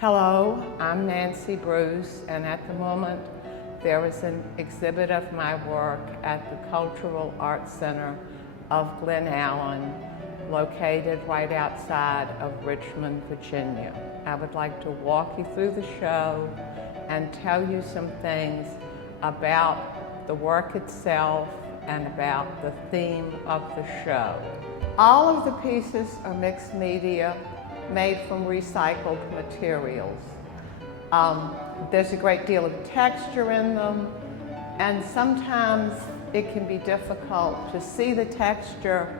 Hello, I'm Nancy Bruce, and at the moment there is an exhibit of my work at the Cultural Arts Center of Glen Allen, located right outside of Richmond, Virginia. I would like to walk you through the show and tell you some things about the work itself and about the theme of the show. All of the pieces are mixed media made from recycled materials. There's a great deal of texture in them, and sometimes it can be difficult to see the texture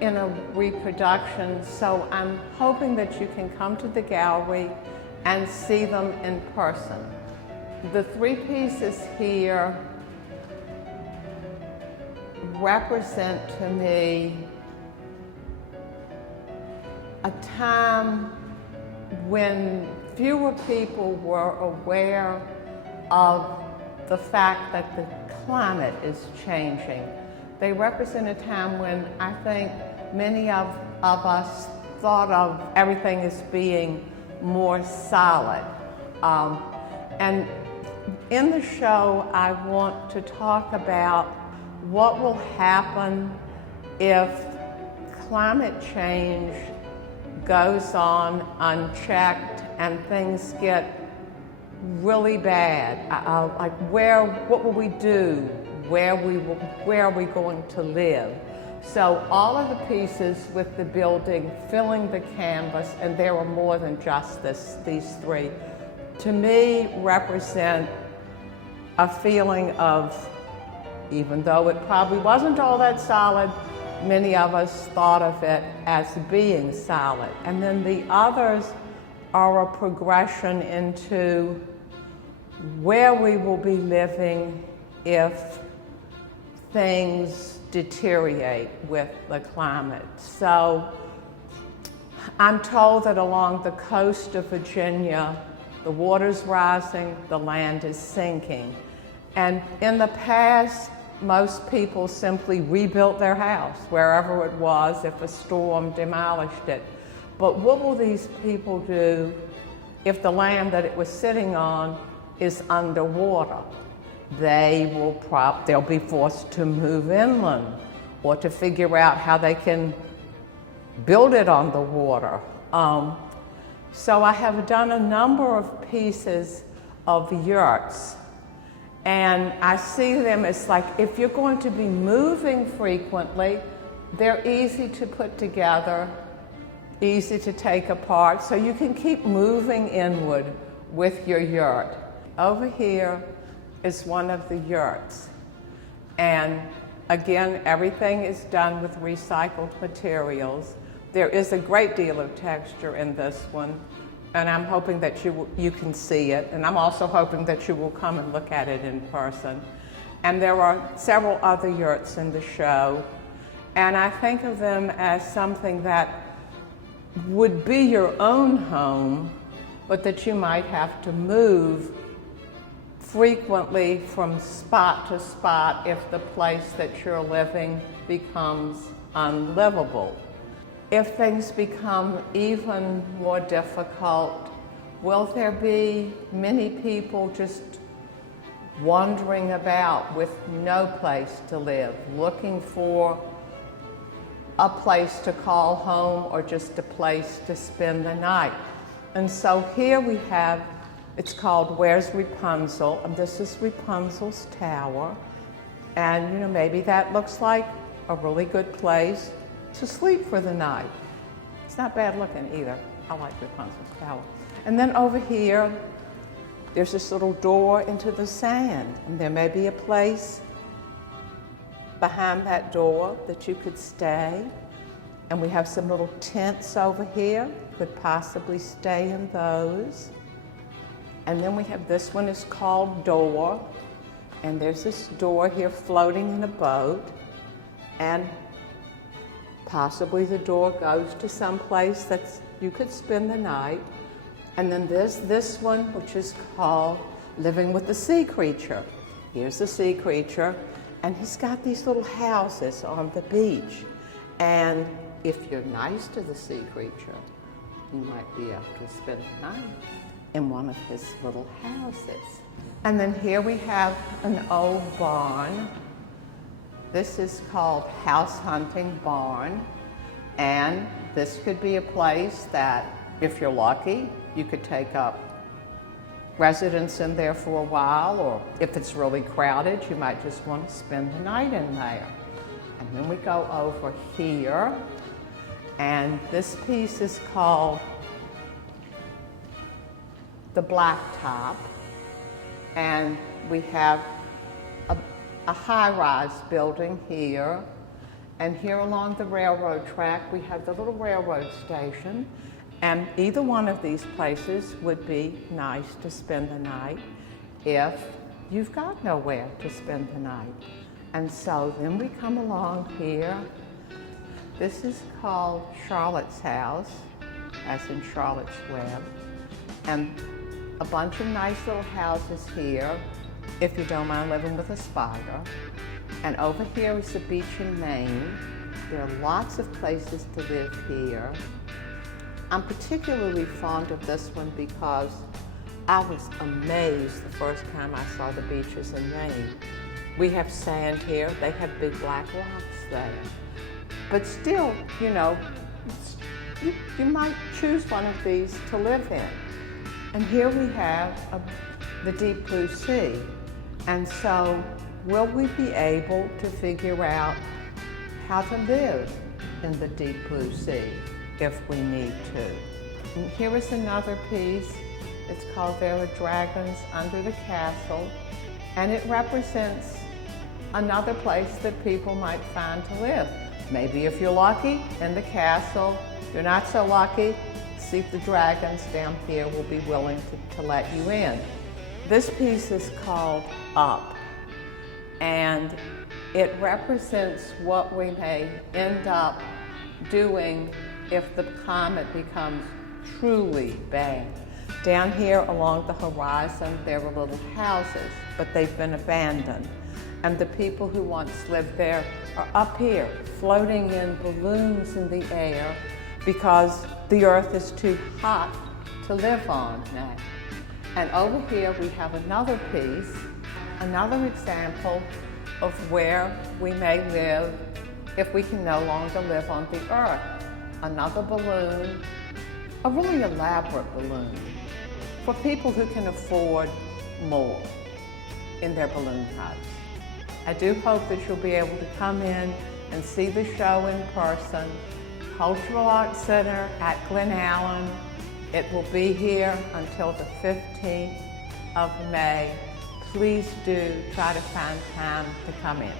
in a reproduction, so I'm hoping that you can come to the gallery and see them in person. The three pieces here represent to me a time when fewer people were aware of the fact that the climate is changing. They represent a time when I think many of us thought of everything as being more solid. And in the show, I want to talk about what will happen if climate change goes on unchecked and things get really bad. Like what will we do? Where are we going to live? So all of the pieces with the building filling the canvas, and there are more than just these three, to me represent a feeling of, even though it probably wasn't all that solid, many of us thought of it as being solid. And then the others are a progression into where we will be living if things deteriorate with the climate. So I'm told that along the coast of Virginia, the water's rising, the land is sinking. And in the past, most people simply rebuilt their house wherever it was if a storm demolished it. But what will these people do if the land that it was sitting on is underwater? They'll be forced to move inland or to figure out how they can build it on the water. So I have done a number of pieces of yurts. And I see them as like, if you're going to be moving frequently, they're easy to put together, easy to take apart, so you can keep moving inward with your yurt. Over here is one of the yurts. And again, everything is done with recycled materials. There is a great deal of texture in this one, and I'm hoping that you can see it, and I'm also hoping that you will come and look at it in person. And there are several other yurts in the show, and I think of them as something that would be your own home, but that you might have to move frequently from spot to spot if the place that you're living becomes unlivable. If things become even more difficult, will there be many people just wandering about with no place to live, looking for a place to call home or just a place to spend the night? And so here we have, it's called Where's Rapunzel? And this is Rapunzel's tower. And maybe that looks like a really good place to sleep for the night. It's not bad looking either. I like Rapunzel's tower. And then over here, there's this little door into the sand, and there may be a place behind that door that you could stay. And we have some little tents over here. Could possibly stay in those. And then we have this one is called Door, and there's this door here floating in a boat, and possibly the door goes to some place that you could spend the night. And then there's this one, which is called Living with the Sea Creature. Here's the sea creature, and he's got these little houses on the beach. And if you're nice to the sea creature, you might be able to spend the night in one of his little houses. And then here we have an old barn. This is called House Hunting Barn. And this could be a place that, if you're lucky, you could take up residence in there for a while, or if it's really crowded, you might just want to spend the night in there. And then we go over here, and this piece is called the Blacktop, and we have a high-rise building here, and here along the railroad track we have the little railroad station, and either one of these places would be nice to spend the night if you've got nowhere to spend the night. And so then we come along here. This is called Charlotte's House, as in Charlotte's Web, and a bunch of nice little houses here, if you don't mind living with a spider. And over here is the beach in Maine. There are lots of places to live here. I'm particularly fond of this one because I was amazed the first time I saw the beaches in Maine. We have sand here, they have big black rocks there. But still, you know, you might choose one of these to live in. And here we have the deep blue sea. And so, will we be able to figure out how to live in the deep blue sea if we need to? And here is another piece. It's called There Are Dragons Under the Castle, and it represents another place that people might find to live. Maybe if you're lucky, in the castle. If you're not so lucky, see if the dragons down here will be willing to let you in. This piece is called Up, and it represents what we may end up doing if the climate becomes truly bad. Down here along the horizon, there are little houses, but they've been abandoned. And the people who once lived there are up here, floating in balloons in the air because the earth is too hot to live on now. And over here we have another piece, another example of where we may live if we can no longer live on the earth. Another balloon, a really elaborate balloon, for people who can afford more in their balloon huts. I do hope that you'll be able to come in and see the show in person. Cultural Arts Center at Glen Allen. It will be here until the 15th of May. Please do try to find time to come in.